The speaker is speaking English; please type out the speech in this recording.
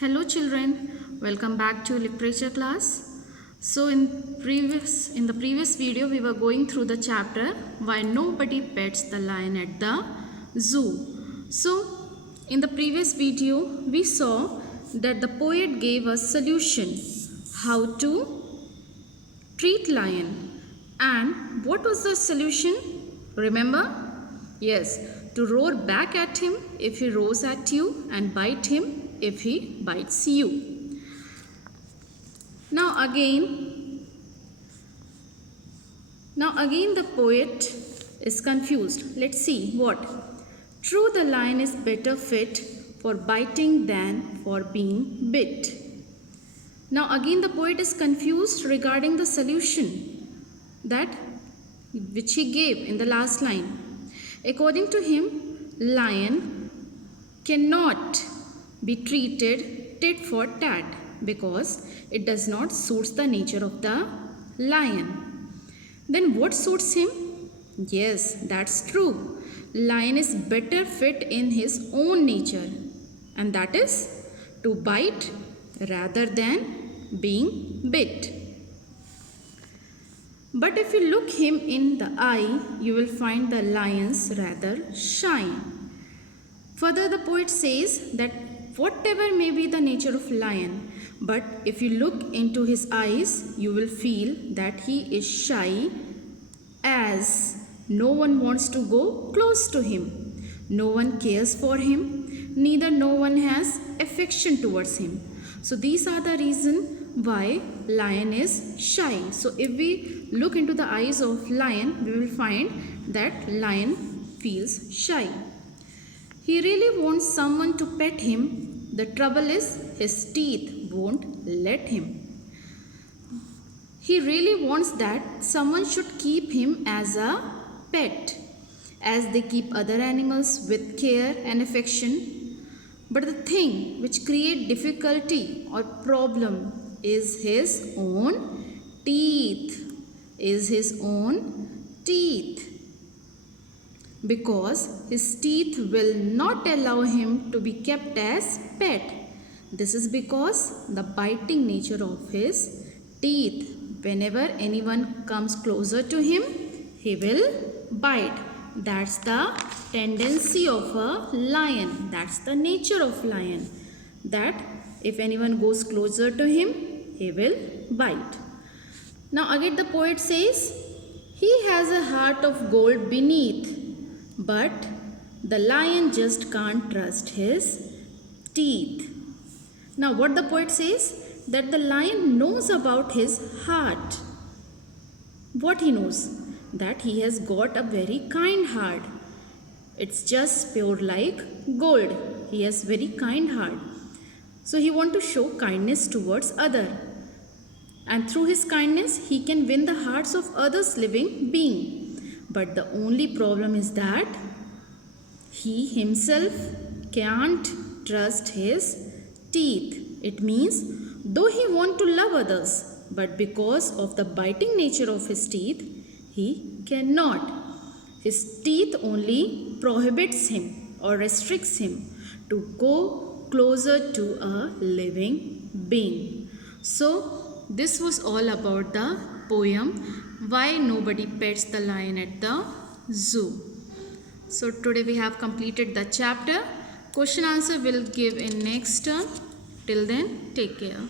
Hello children, welcome back to literature class. So in the previous video we were going through the chapter why nobody pets the lion at the zoo. So in the previous video we saw that the poet gave a solution how to treat lion, and what was the solution? Remember? Yes, to roar back at him if he roars at you and bite him if he bites you. Now again the poet is confused. Let's see what. True, the lion is better fit for biting than for being bit. Now again the poet is confused regarding the solution that which he gave in the last line. According to him, lion cannot be treated tit for tat because it does not suit the nature of the lion. Then what suits him? Yes, that's true. Lion is better fit in his own nature, and that is to bite rather than being bit. But if you look him in the eye, you will find the lions rather shy. Further, the poet says that whatever may be the nature of lion, but if you look into his eyes, you will feel that he is shy, as no one wants to go close to him. No one cares for him, neither no one has affection towards him. So these are the reason why lion is shy. So if we look into the eyes of lion, we will find that lion feels shy. He really wants someone to pet him. The trouble is his teeth won't let him. He really wants that someone should keep him as a pet, as they keep other animals with care and affection. But the thing which creates difficulty or problem is his own teeth. Because his teeth will not allow him to be kept as pet. This is because the biting nature of his teeth. Whenever anyone comes closer to him, he will bite. That's the tendency of a lion. That's the nature of lion. That if anyone goes closer to him, he will bite. Now again the poet says, he has a heart of gold beneath, but the lion just can't trust his teeth. Now what the poet says? That the lion knows about his heart. What he knows? That he has got a very kind heart. It's just pure like gold. He has very kind heart. So he wants to show kindness towards other. And through his kindness, he can win the hearts of others living being. But the only problem is that he himself can't trust his teeth. It means, though he wants to love others, but because of the biting nature of his teeth, he cannot. His teeth only prohibits him or restricts him to go closer to a living being. So this was all about the poem Why Nobody Pets the Lion at the Zoo. So today we have completed the chapter. Question answer will give in next term. Till then, take care.